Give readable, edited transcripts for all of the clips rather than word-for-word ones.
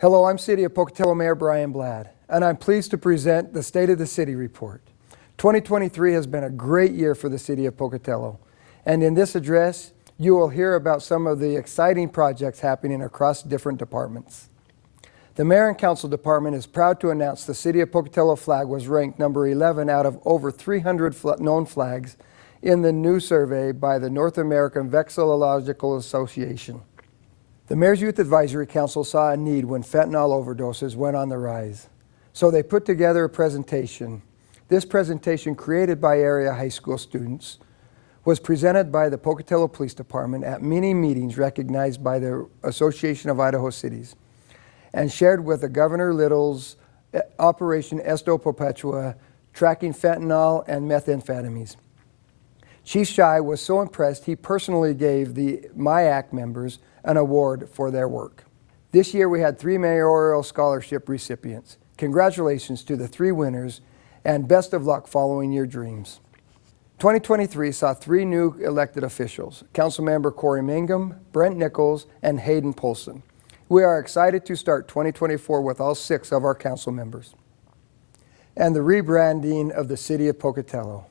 Hello, I'm City of Pocatello Mayor Brian Bladd, and I'm pleased to present the State of the City report. 2023 has been a great year for the City of Pocatello, and in this address, you will hear about some of the exciting projects happening across different departments. The Mayor and Council Department is proud to announce the City of Pocatello flag was ranked number 11 out of over 300 known flags in the new survey by the North American Vexillological Association. The Mayor's Youth Advisory Council saw a need when fentanyl overdoses went on the rise. So they put together a presentation. This presentation, created by area high school students, was presented by the Pocatello Police Department at many meetings recognized by the Association of Idaho Cities and shared with the Governor Little's Operation Esto Perpetua, tracking fentanyl and methamphetamines. Chief Shy was so impressed he personally gave the MIAC members an award for their work. This year we had 3 mayoral scholarship recipients. Congratulations to the 3 winners and best of luck following your dreams. 2023 saw 3 new elected officials, Councilmember Corey Mangum, Brent Nichols, and Hayden Polson. We are excited to start 2024 with all 6 of our council members. And the rebranding of the City of Pocatello.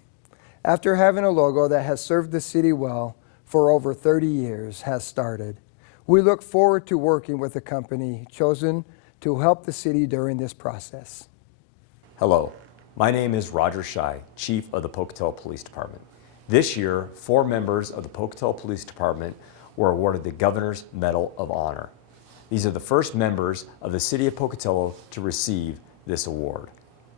After having a logo that has served the city well for over 30 years has started, we look forward to working with the company chosen to help the city during this process. Hello, my name is Roger Shy, Chief of the Pocatello Police Department. This year, 4 members of the Pocatello Police Department were awarded the Governor's Medal of Honor. These are the first members of the City of Pocatello to receive this award.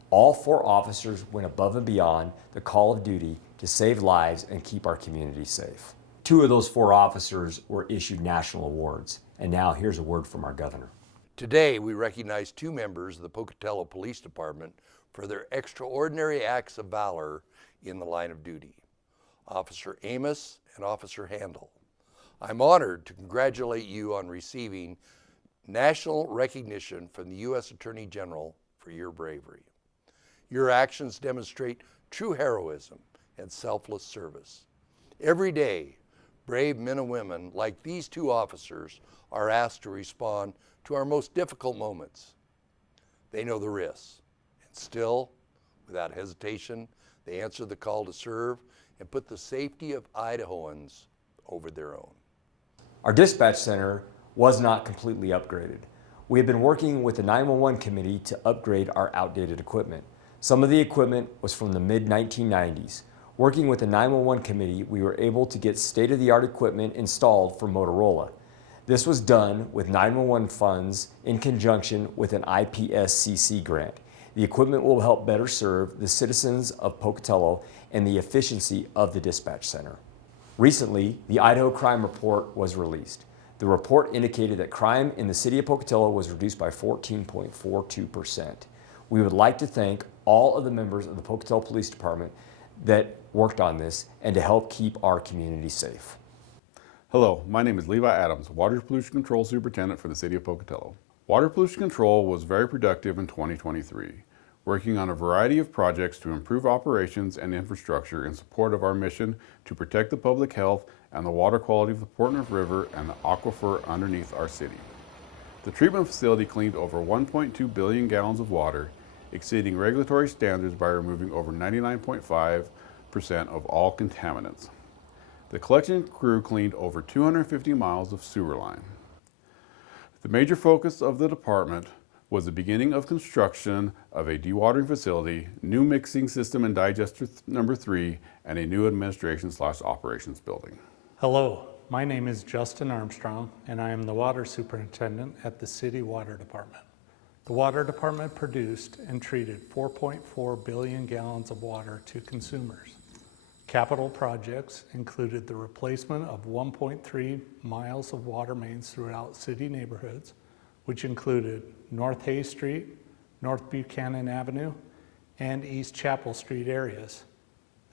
All 4 officers went above and beyond the call of duty to save lives and keep our community safe. 2 of those 4 officers were issued national awards. And now here's a word from our governor. Today, we recognize 2 members of the Pocatello Police Department for their extraordinary acts of valor in the line of duty, Officer Amos and Officer Handel. I'm honored to congratulate you on receiving national recognition from the U.S. Attorney General for your bravery. Your actions demonstrate true heroism and selfless service. Every day, brave men and women like these 2 officers are asked to respond to our most difficult moments. They know the risks, and still, without hesitation, they answer the call to serve and put the safety of Idahoans over their own. Our dispatch center was not completely upgraded. We have been working with the 911 committee to upgrade our outdated equipment. Some of the equipment was from the mid-1990s. Working with the 911 committee, we were able to get state-of-the-art equipment installed for Motorola. This was done with 911 funds in conjunction with an IPSCC grant. The equipment will help better serve the citizens of Pocatello and the efficiency of the dispatch center. Recently, the Idaho Crime Report was released. The report indicated that crime in the City of Pocatello was reduced by 14.42%. We would like to thank all of the members of the Pocatello Police Department that worked on this and to help keep our community safe. Hello, my name is Levi Adams, Water Pollution Control Superintendent for the City of Pocatello. Water pollution control was very productive in 2023, working on a variety of projects to improve operations and infrastructure in support of our mission to protect the public health and the water quality of the Port Neuf River and the aquifer underneath our city. The treatment facility cleaned over 1.2 billion gallons of water, exceeding regulatory standards by removing over 99.5% of all contaminants. The collection crew cleaned over 250 miles of sewer line. The major focus of the department was the beginning of construction of a dewatering facility, new mixing system and digester number 3, and a new administration/operations building. Hello, my name is Justin Armstrong, and I am the Water Superintendent at the City Water Department. The Water Department produced and treated 4.4 billion gallons of water to consumers. Capital projects included the replacement of 1.3 miles of water mains throughout city neighborhoods, which included North Hay Street, North Buchanan Avenue, and East Chapel Street areas.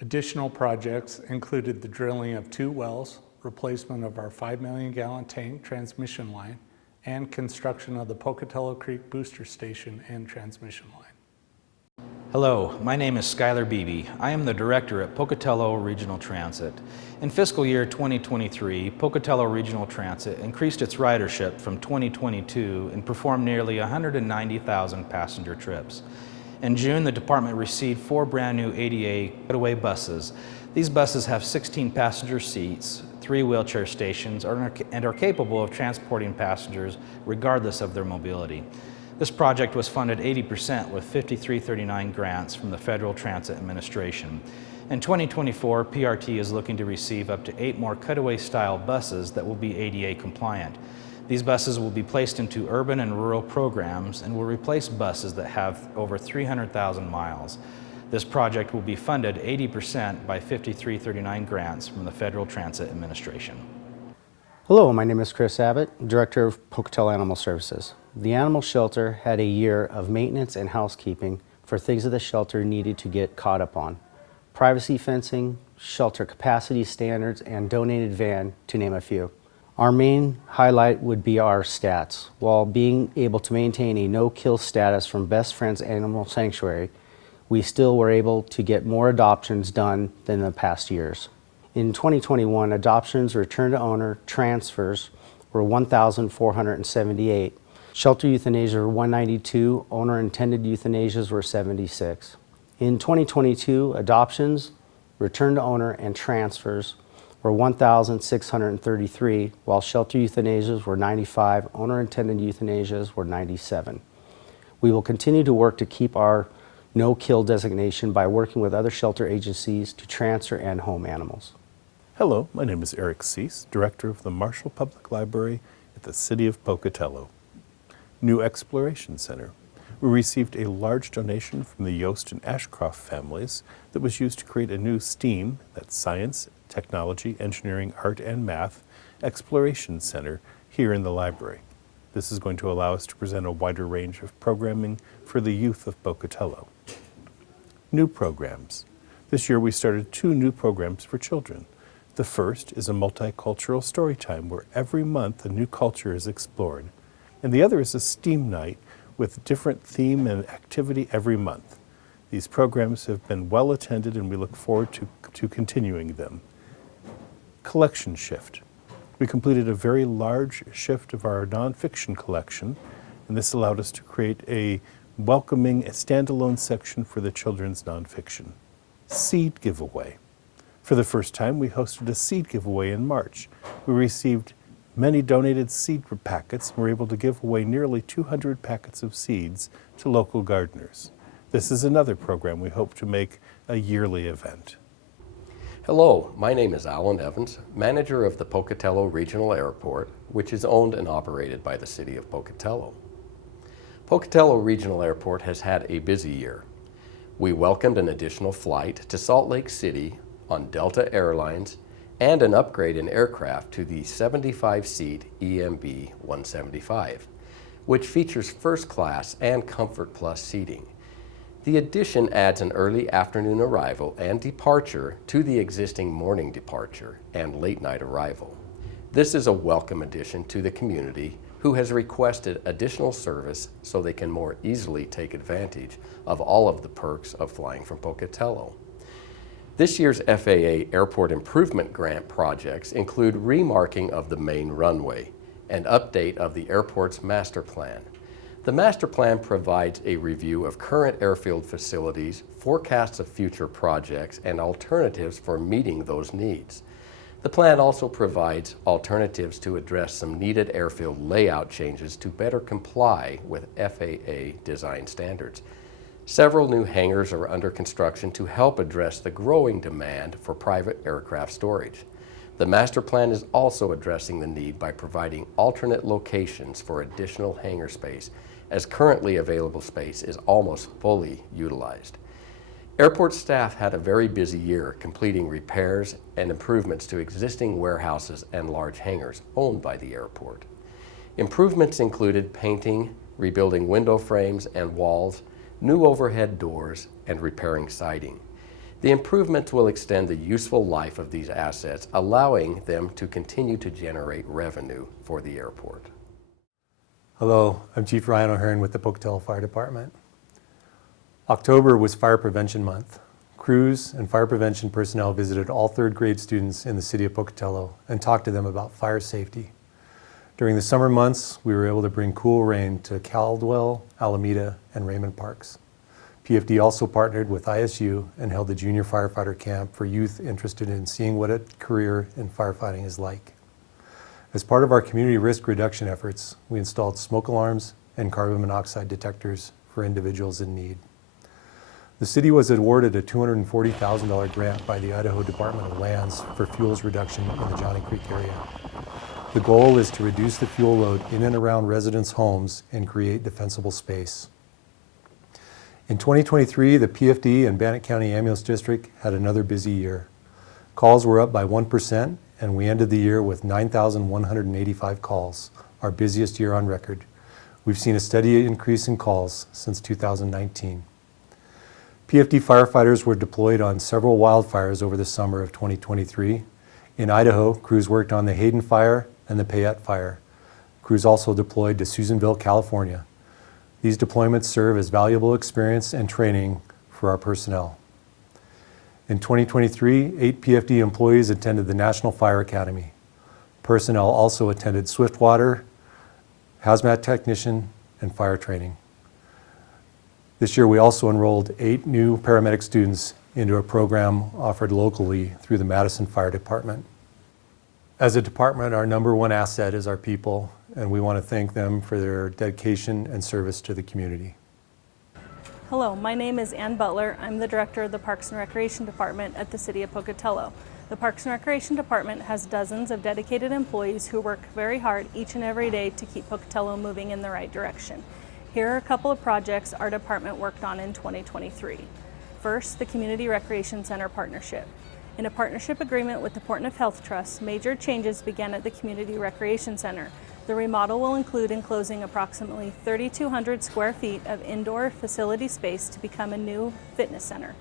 Additional projects included the drilling of 2 wells, replacement of our 5 million gallon tank transmission line, and construction of the Pocatello Creek Booster Station and transmission line. Hello, my name is Skylar Beebe. I am the director at Pocatello Regional Transit. In fiscal year 2023, Pocatello Regional Transit increased its ridership from 2022 and performed nearly 190,000 passenger trips. In June, the department received 4 brand new ADA getaway buses. These buses have 16 passenger seats, 3 wheelchair stations, and are capable of transporting passengers regardless of their mobility. This project was funded 80% with 5339 grants from the Federal Transit Administration. In 2024, PRT is looking to receive up to 8 more cutaway-style buses that will be ADA compliant. These buses will be placed into urban and rural programs and will replace buses that have over 300,000 miles. This project will be funded 80% by 5339 grants from the Federal Transit Administration. Hello, my name is Chris Abbott, Director of Pocatello Animal Services. The animal shelter had a year of maintenance and housekeeping for things that the shelter needed to get caught up on. Privacy fencing, shelter capacity standards, and donated van, to name a few. Our main highlight would be our stats. While being able to maintain a no-kill status from Best Friends Animal Sanctuary, we still were able to get more adoptions done than the past years. In 2021, adoptions, return to owner, transfers were 1,478. Shelter euthanasias were 192, owner-intended euthanasias were 76. In 2022, adoptions, return to owner, and transfers were 1,633, while shelter euthanasias were 95, owner-intended euthanasias were 97. We will continue to work to keep our no-kill designation by working with other shelter agencies to transfer and home animals. Hello, my name is Eric Cease, Director of the Marshall Public Library at the City of Pocatello. New Exploration Center. We received a large donation from the Yost and Ashcroft families that was used to create a new STEAM, that's Science, Technology, Engineering, Art, and Math, Exploration Center here in the library. This is going to allow us to present a wider range of programming for the youth of Pocatello. New programs. This year we started 2 new programs for children. The first is a multicultural story time where every month a new culture is explored. And the other is a STEAM night with different theme and activity every month. These programs have been well attended and we look forward to continuing them. Collection shift. We completed a very large shift of our nonfiction collection, and this allowed us to create a welcoming standalone section for the children's nonfiction. Seed giveaway. For the first time, we hosted a seed giveaway in March. We received many donated seed packets and were able to give away nearly 200 packets of seeds to local gardeners. This is another program we hope to make a yearly event. Hello, my name is Alan Evans, manager of the Pocatello Regional Airport, which is owned and operated by the City of Pocatello. Pocatello Regional Airport has had a busy year. We welcomed an additional flight to Salt Lake City on Delta Airlines and an upgrade in aircraft to the 75-seat EMB 175, which features first class and Comfort Plus seating. The addition adds an early afternoon arrival and departure to the existing morning departure and late night arrival. This is a welcome addition to the community who has requested additional service so they can more easily take advantage of all of the perks of flying from Pocatello. This year's FAA Airport Improvement Grant projects include remarking of the main runway and update of the airport's master plan. The master plan provides a review of current airfield facilities, forecasts of future projects, and alternatives for meeting those needs. The plan also provides alternatives to address some needed airfield layout changes to better comply with FAA design standards. Several new hangars are under construction to help address the growing demand for private aircraft storage. The master plan is also addressing the need by providing alternate locations for additional hangar space, as currently available space is almost fully utilized. Airport staff had a very busy year completing repairs and improvements to existing warehouses and large hangars owned by the airport. Improvements included painting, rebuilding window frames and walls, new overhead doors, and repairing siding. The improvements will extend the useful life of these assets, allowing them to continue to generate revenue for the airport. Hello, I'm Chief Ryan O'Hearn with the Pocatello Fire Department. October was Fire Prevention Month. Crews and fire prevention personnel visited all third grade students in the city of Pocatello and talked to them about fire safety. During the summer months, we were able to bring cool rain to Caldwell, Alameda, and Raymond Parks. PFD also partnered with ISU and held a junior firefighter camp for youth interested in seeing what a career in firefighting is like. As part of our community risk reduction efforts, we installed smoke alarms and carbon monoxide detectors for individuals in need. The city was awarded a $240,000 grant by the Idaho Department of Lands for fuels reduction in the Johnny Creek area. The goal is to reduce the fuel load in and around residents' homes and create defensible space. In 2023, the PFD and Bannock County Ambulance District had another busy year. Calls were up by 1%, and we ended the year with 9,185 calls, our busiest year on record. We've seen a steady increase in calls since 2019. PFD firefighters were deployed on several wildfires over the summer of 2023. In Idaho, crews worked on the Hayden Fire and the Payette Fire. Crews also deployed to Susanville, California. These deployments serve as valuable experience and training for our personnel. In 2023, 8 PFD employees attended the National Fire Academy. Personnel also attended Swiftwater, hazmat technician, and fire training. This year, we also enrolled 8 new paramedic students into a program offered locally through the Madison Fire Department. As a department, our number one asset is our people, and we want to thank them for their dedication and service to the community. Hello, my name is Ann Butler. I'm the director of the Parks and Recreation Department at the City of Pocatello. The Parks and Recreation Department has dozens of dedicated employees who work very hard each and every day to keep Pocatello moving in the right direction. Here are a couple of projects our department worked on in 2023. First, the Community Recreation Center partnership. In a partnership agreement with the Portneuf Health Trust, major changes began at the Community Recreation Center. The remodel will include enclosing approximately 3,200 square feet of indoor facility space to become a new fitness center.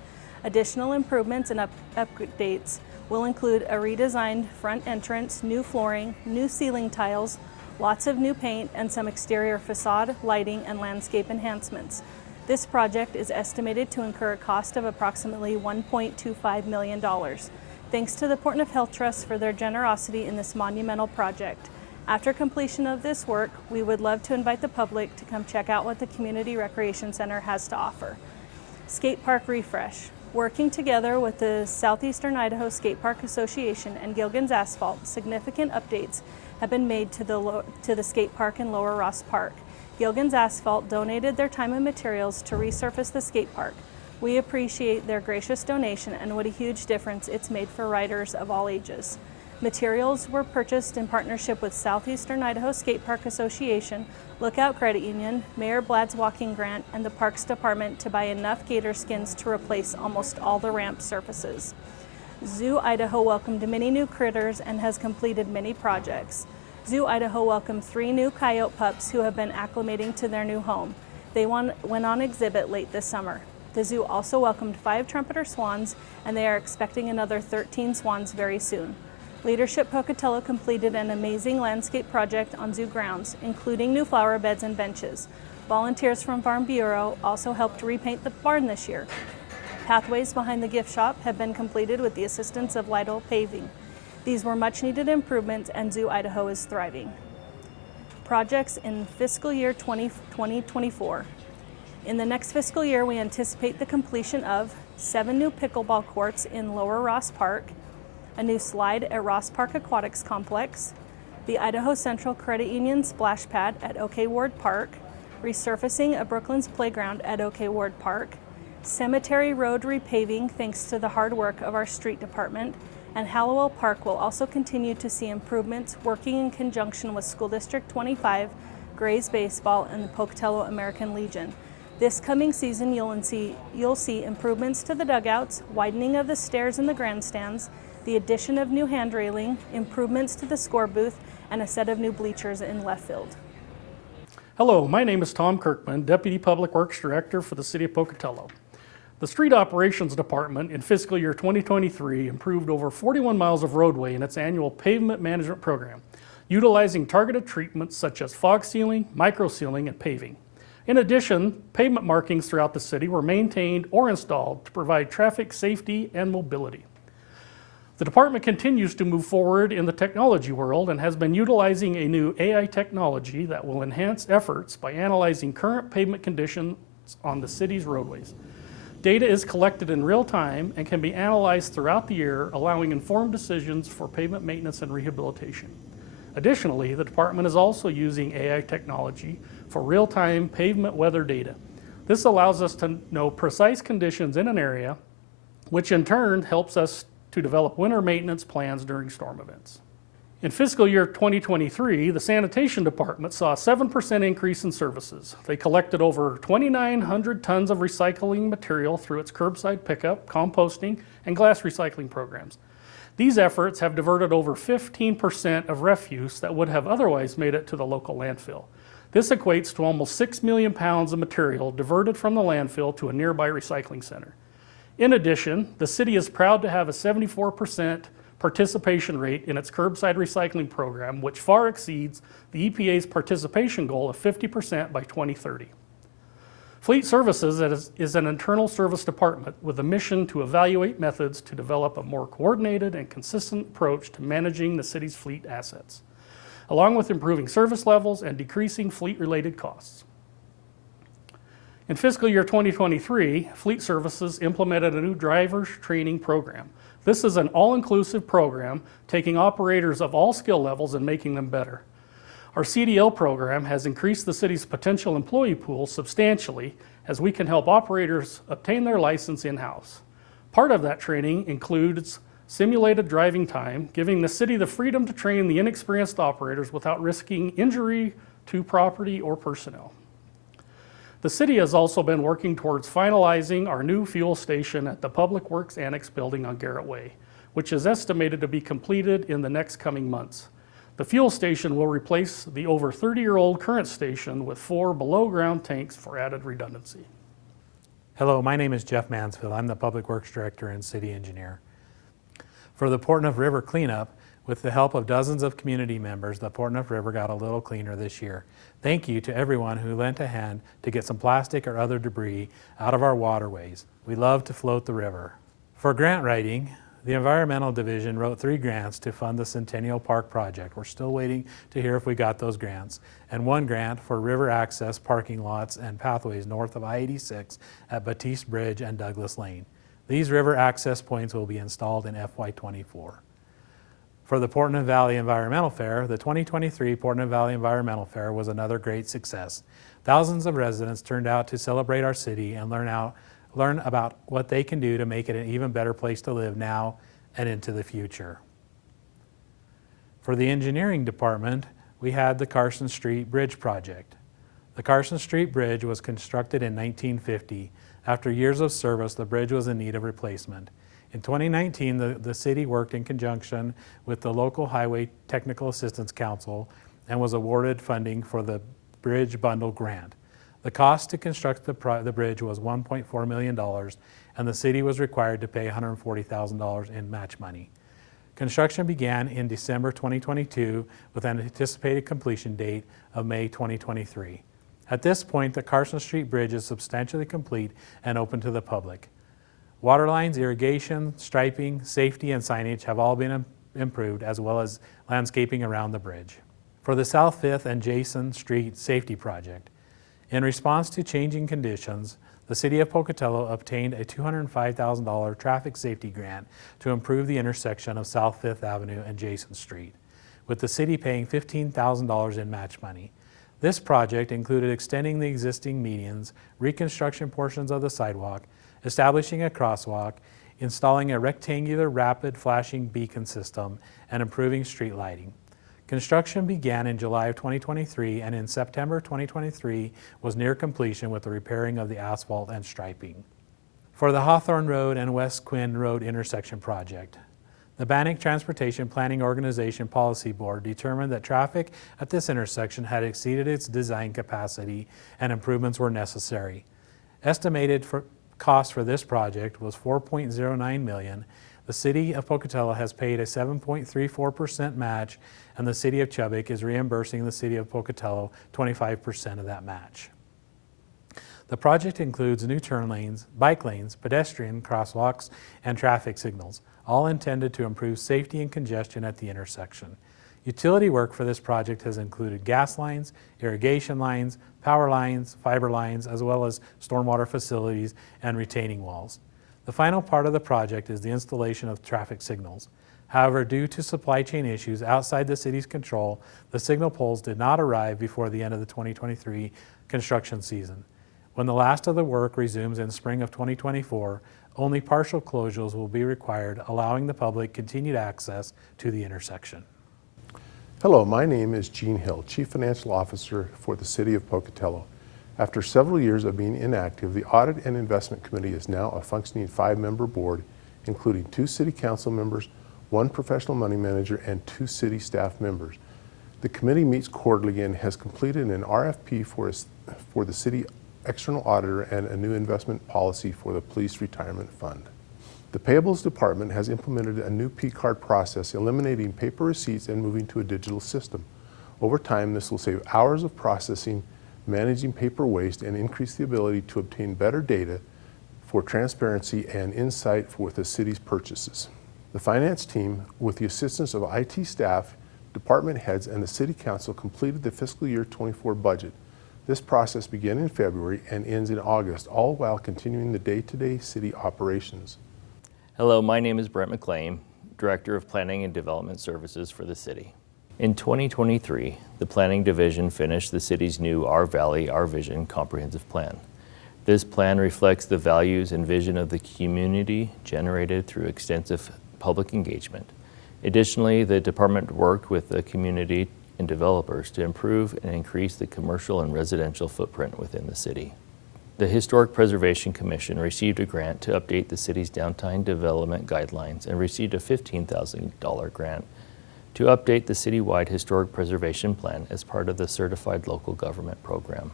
Additional improvements and updates will include a redesigned front entrance, new flooring, new ceiling tiles, lots of new paint, and some exterior facade, lighting, and landscape enhancements. This project is estimated to incur a cost of approximately $1.25 million. Thanks to the Portneuf Health Trust for their generosity in this monumental project. After completion of this work, we would love to invite the public to come check out what the Community Recreation Center has to offer. Skate Park Refresh. Working together with the Southeastern Idaho Skate Park Association and Gilgan's Asphalt, significant updates have been made to the skate park in Lower Ross Park. Gilgan's Asphalt donated their time and materials to resurface the skate park. We appreciate their gracious donation and what a huge difference it's made for riders of all ages. Materials were purchased in partnership with Southeastern Idaho Skate Park Association, Lookout Credit Union, Mayor Blad's Walking Grant, and the Parks Department to buy enough gator skins to replace almost all the ramp surfaces. Zoo Idaho welcomed many new critters and has completed many projects. Zoo Idaho welcomed 3 new coyote pups who have been acclimating to their new home. They went on exhibit late this summer. The zoo also welcomed 5 trumpeter swans, and they are expecting another 13 swans very soon. Leadership Pocatello completed an amazing landscape project on zoo grounds, including new flower beds and benches. Volunteers from Farm Bureau also helped repaint the barn this year. Pathways behind the gift shop have been completed with the assistance of Lidl paving. These were much needed improvements, and Zoo Idaho is thriving. Projects in fiscal year 2024. In the next fiscal year, we anticipate the completion of 7 new pickleball courts in Lower Ross Park, a new slide at Ross Park Aquatics Complex, the Idaho Central Credit Union splash pad at OK Ward Park, resurfacing of Brooklands Playground at OK Ward Park, Cemetery Road repaving thanks to the hard work of our street department, and Hallowell Park will also continue to see improvements working in conjunction with School District 25, Grays Baseball, and the Pocatello American Legion. This coming season, you'll see improvements to the dugouts, widening of the stairs in the grandstands, the addition of new hand railing, improvements to the score booth, and a set of new bleachers in left field. Hello, my name is Tom Kirkman, Deputy Public Works Director for the City of Pocatello. The Street Operations Department in fiscal year 2023 improved over 41 miles of roadway in its annual pavement management program, utilizing targeted treatments such as fog sealing, micro sealing, and paving. In addition, pavement markings throughout the city were maintained or installed to provide traffic safety and mobility. The department continues to move forward in the technology world and has been utilizing a new AI technology that will enhance efforts by analyzing current pavement conditions on the city's roadways. Data is collected in real time and can be analyzed throughout the year, allowing informed decisions for pavement maintenance and rehabilitation. Additionally, the department is also using AI technology for real-time pavement weather data. This allows us to know precise conditions in an area, which in turn helps us to develop winter maintenance plans during storm events. In fiscal year 2023, the sanitation department saw a 7% increase in services. They collected over 2,900 tons of recycling material through its curbside pickup, composting, and glass recycling programs. These efforts have diverted over 15% of refuse that would have otherwise made it to the local landfill. This equates to almost 6 million pounds of material diverted from the landfill to a nearby recycling center. In addition, the city is proud to have a 74% participation rate in its curbside recycling program, which far exceeds the EPA's participation goal of 50% by 2030. Fleet Services is an internal service department with a mission to evaluate methods to develop a more coordinated and consistent approach to managing the city's fleet assets, along with improving service levels and decreasing fleet-related costs. In fiscal year 2023, Fleet Services implemented a new driver's training program. This is an all-inclusive program taking operators of all skill levels and making them better. Our CDL program has increased the city's potential employee pool substantially as we can help operators obtain their license in-house. Part of that training includes simulated driving time, giving the city the freedom to train the inexperienced operators without risking injury to property or personnel. The city has also been working towards finalizing our new fuel station at the Public Works Annex building on Garrett Way, which is estimated to be completed in the next coming months. The fuel station will replace the over 30-year-old current station with 4 below-ground tanks for added redundancy. Hello, my name is Jeff Mansfield. I'm the Public Works Director and City Engineer. For the Portneuf River cleanup, with the help of dozens of community members, the Portneuf River got a little cleaner this year. Thank you to everyone who lent a hand to get some plastic or other debris out of our waterways. We love to float the river. For grant writing, the Environmental Division wrote 3 grants to fund the Centennial Park project. We're still waiting to hear if we got those grants. And 1 grant for river access parking lots and pathways north of I-86 at Batiste Bridge and Douglas Lane. These river access points will be installed in FY24. For the Portneuf Valley Environmental Fair, the 2023 Portneuf Valley Environmental Fair was another great success. Thousands of residents turned out to celebrate our city and learn about what they can do to make it an even better place to live now and into the future. For the engineering department, we had the Carson Street Bridge project. The Carson Street Bridge was constructed in 1950. After years of service, the bridge was in need of replacement. In 2019, the city worked in conjunction with the local Highway Technical Assistance Council and was awarded funding for the Bridge Bundle Grant. The cost to construct the bridge was $1.4 million, and the city was required to pay $140,000 in match money. Construction began in December 2022 with an anticipated completion date of May 2023. At this point, the Carson Street Bridge is substantially complete and open to the public. Water lines, irrigation, striping, safety, and signage have all been improved, as well as landscaping around the bridge. For the South 5th and Jason Street Safety Project, in response to changing conditions, the City of Pocatello obtained a $205,000 traffic safety grant to improve the intersection of South 5th Avenue and Jason Street, with the city paying $15,000 in match money. This project included extending the existing medians, reconstruction portions of the sidewalk, establishing a crosswalk, installing a rectangular rapid flashing beacon system, and improving street lighting. Construction began in July of 2023 and in September 2023 was near completion with the repairing of the asphalt and striping. For the Hawthorne Road and West Quinn Road intersection project, the Bannock Transportation Planning Organization Policy Board determined that traffic at this intersection had exceeded its design capacity and improvements were necessary. Estimated cost for this project was $4.09 million. The City of Pocatello has paid a 7.34% match, and the City of Chubbuck is reimbursing the City of Pocatello 25% of that match. The project includes new turn lanes, bike lanes, pedestrian crosswalks, and traffic signals, all intended to improve safety and congestion at the intersection. Utility work for this project has included gas lines, irrigation lines, power lines, fiber lines, as well as stormwater facilities and retaining walls. The final part of the project is the installation of traffic signals. However, due to supply chain issues outside the city's control, the signal poles did not arrive before the end of the 2023 construction season. When the last of the work resumes in spring of 2024, only partial closures will be required, allowing the public continued access to the intersection. Hello, my name is Gene Hill, Chief Financial Officer for the City of Pocatello. After several years of being inactive, the Audit and Investment Committee is now a functioning 5-member board, including 2 City Council members, 1 professional money manager, and 2 city staff members. The committee meets quarterly and has completed an RFP for the city external auditor and a new investment policy for the police retirement fund. The Payables Department has implemented a new P-card process, eliminating paper receipts and moving to a digital system. Over time, this will save hours of processing, managing paper waste, and increase the ability to obtain better data for transparency and insight for the city's purchases. The finance team, with the assistance of IT staff, department heads, and the City Council, completed the fiscal year 24 budget. This process began in February and ends in August, all while continuing the day-to-day city operations. Hello, my name is Brent McLean, Director of Planning and Development Services for the city. In 2023, the Planning Division finished the city's new Our Valley, Our Vision comprehensive plan. This plan reflects the values and vision of the community generated through extensive public engagement. Additionally, the department worked with the community and developers to improve and increase the commercial and residential footprint within the city. The Historic Preservation Commission received a grant to update the city's downtown development guidelines and received a $15,000 grant to update the citywide historic preservation plan as part of the Certified Local Government program.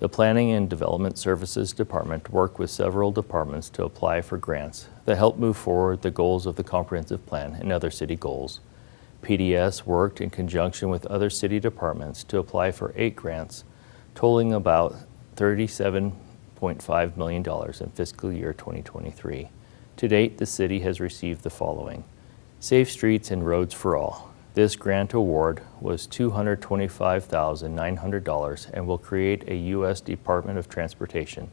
The Planning and Development Services Department worked with several departments to apply for grants that help move forward the goals of the comprehensive plan and other city goals. PDS worked in conjunction with other city departments to apply for 8 grants, totaling about $37.5 million in fiscal year 2023. To date, the city has received the following: Safe Streets and Roads for All. This grant award was $225,900 and will create a U.S. Department of Transportation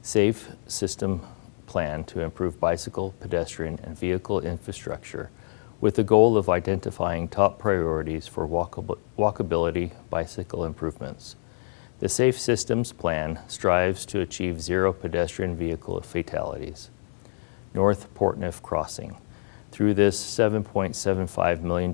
safe system plan to improve bicycle, pedestrian, and vehicle infrastructure with the goal of identifying top priorities for walkability bicycle improvements. The Safe Systems Plan strives to achieve 0 pedestrian vehicle fatalities. North Portneuf Crossing. Through this $7.75 million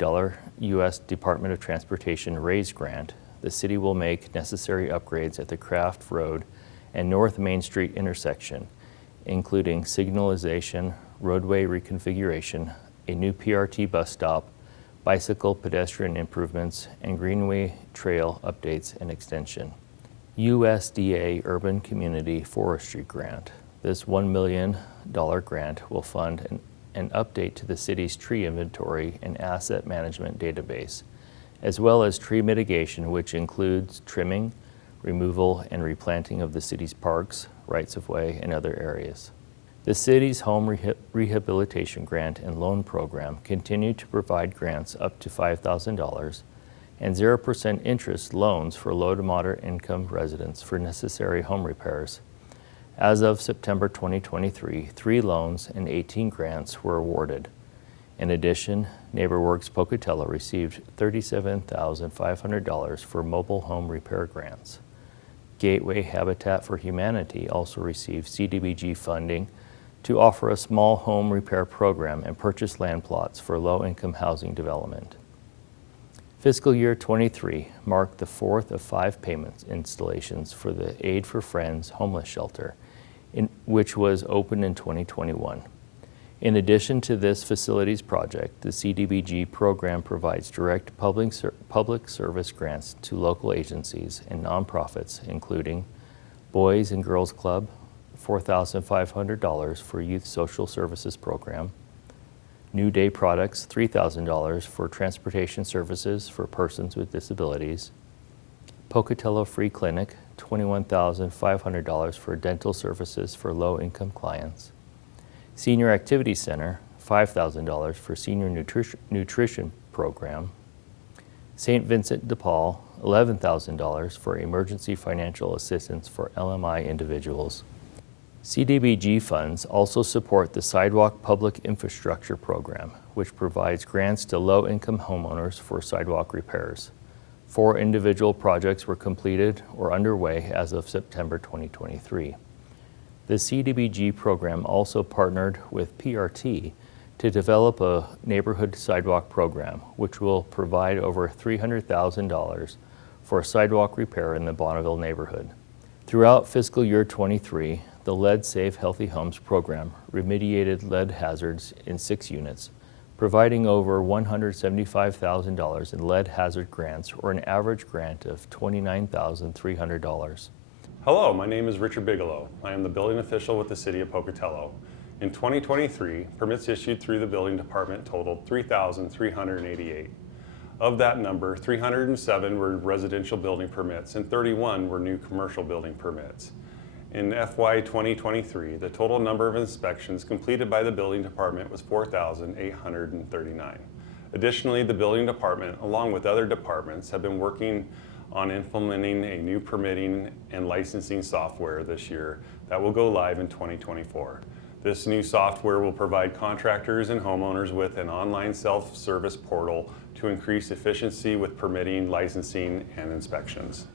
U.S. Department of Transportation RAISE grant, the city will make necessary upgrades at the Craft Road and North Main Street intersection, including signalization, roadway reconfiguration, a new PRT bus stop, bicycle pedestrian improvements, and greenway trail updates and extension. USDA Urban Community Forestry Grant. This $1 million grant will fund an update to the city's tree inventory and asset management database, as well as tree mitigation, which includes trimming, removal, and replanting of the city's parks, rights-of-way, and other areas. The city's home rehabilitation grant and loan program continue to provide grants up to $5,000 and 0% interest loans for low to moderate income residents for necessary home repairs. As of September 2023, 3 loans and 18 grants were awarded. In addition, NeighborWorks Pocatello received $37,500 for mobile home repair grants. Gateway Habitat for Humanity also received CDBG funding to offer a small home repair program and purchase land plots for low-income housing development. Fiscal year 23 marked the 4th of 5 payment installations for the Aid for Friends homeless shelter, which was opened in 2021. In addition to this facilities project, the CDBG program provides direct public service grants to local agencies and nonprofits, including Boys and Girls Club, $4,500 for Youth Social Services Program, New Day Products, $3,000 for transportation services for persons with disabilities, Pocatello Free Clinic, $21,500 for dental services for low-income clients. Senior Activity Center, $5,000 for senior nutrition program. St. Vincent de Paul, $11,000 for emergency financial assistance for LMI individuals. CDBG funds also support the Sidewalk Public Infrastructure Program, which provides grants to low-income homeowners for sidewalk repairs. 4 individual projects were completed or underway as of September 2023. The CDBG program also partnered with PRT to develop a neighborhood sidewalk program, which will provide over $300,000 for sidewalk repair in the Bonneville neighborhood. Throughout fiscal year 23, the Lead Safe Healthy Homes program remediated lead hazards in 6 units, providing over $175,000 in lead hazard grants, or an average grant of $29,300. Hello, my name is Richard Bigelow. I am the building official with the City of Pocatello. In 2023, permits issued through the building department totaled 3,388. Of that number, 307 were residential building permits and 31 were new commercial building permits. In FY 2023, the total number of inspections completed by the building department was 4,839. Additionally, the building department, along with other departments, have been working on implementing a new permitting and licensing software this year that will go live in 2024. This new software will provide contractors and homeowners with an online self-service portal to increase efficiency with permitting, licensing, and inspections.